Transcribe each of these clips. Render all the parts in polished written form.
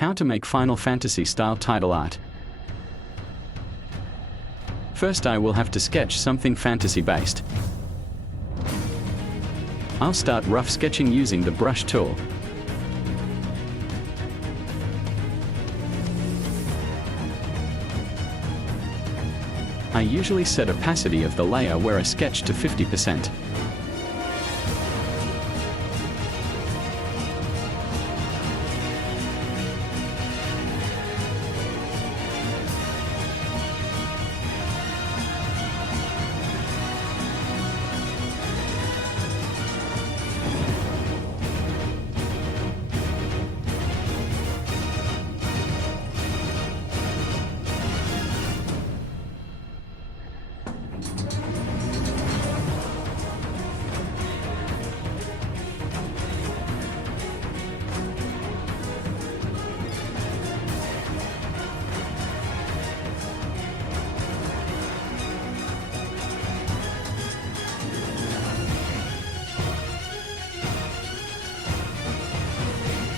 How to make Final Fantasy style title art. First I will have to sketch something fantasy based. I'll start rough sketching using the brush tool. I usually set opacity of the layer where I sketch to 50%.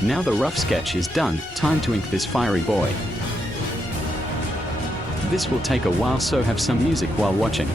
Now the rough sketch is done, time to ink this fiery boy. This will take a while, so have some music while watching.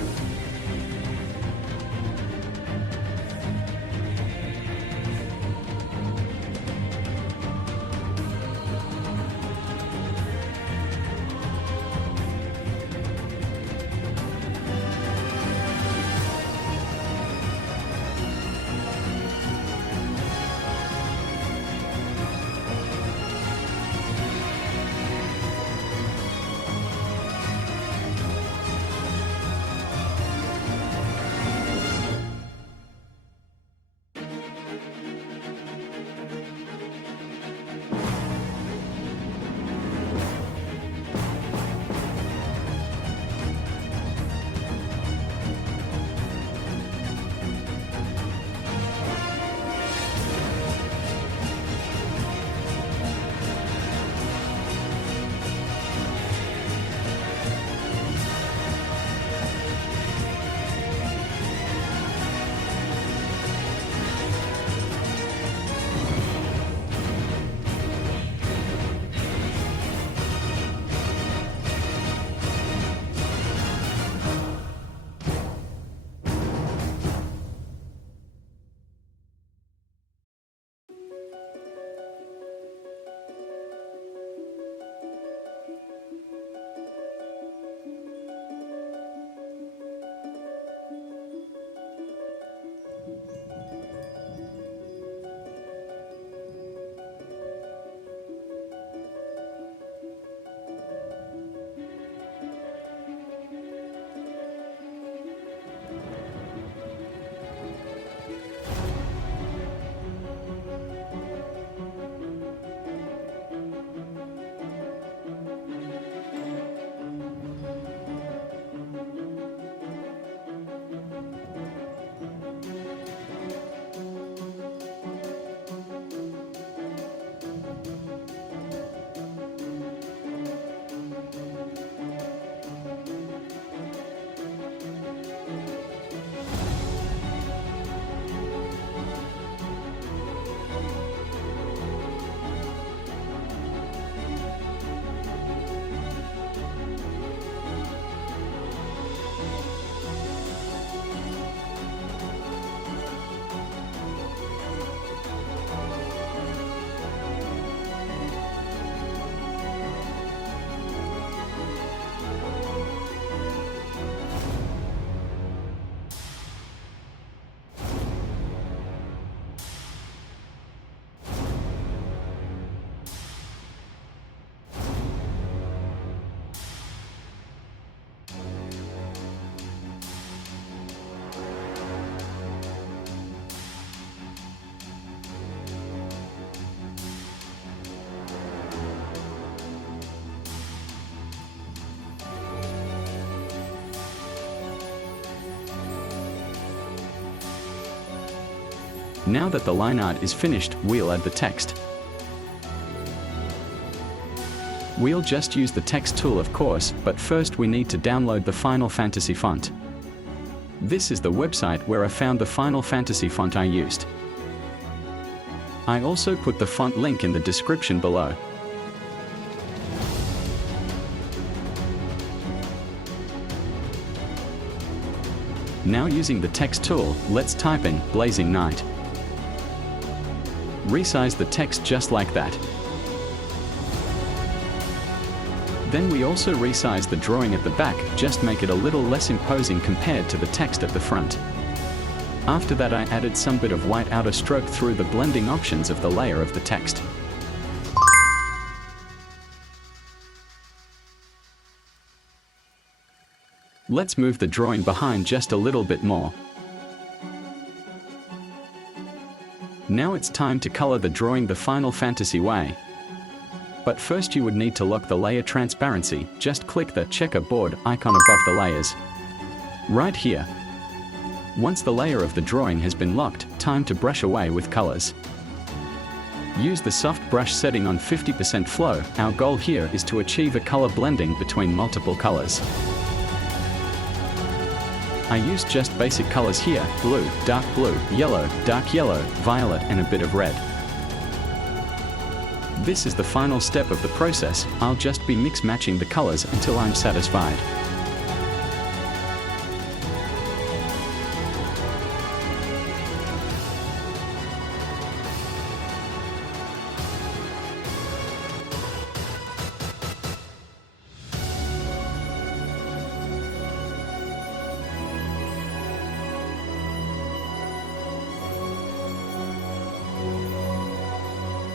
Now that the line art is finished, we'll add the text. We'll just use the text tool, of course, but first we need to download the Final Fantasy font. This is the website where I found the Final Fantasy font I used. I also put the font link in the description below. Now using the text tool, let's type in blazing night. Resize the text just like that. Then we also resize the drawing at the back, just make it a little less imposing compared to the text at the front. After that I added some bit of white outer stroke through the blending options of the layer of the text. Let's move the drawing behind just a little bit more. Now it's time to color the drawing the Final Fantasy way. But first you would need to lock the layer transparency. Just click the checkerboard icon above the layers. Right here. Once the layer of the drawing has been locked, time to brush away with colors. Use the soft brush setting on 50% flow. Our goal here is to achieve a color blending between multiple colors. I used just basic colors here: blue, dark blue, yellow, dark yellow, violet and a bit of red. This is the final step of the process. I'll just be mix matching the colors until I'm satisfied.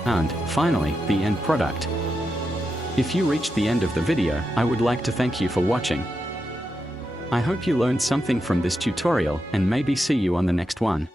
And, finally, the end product. If you reached the end of the video, I would like to thank you for watching. I hope you learned something from this tutorial and maybe see you on the next one.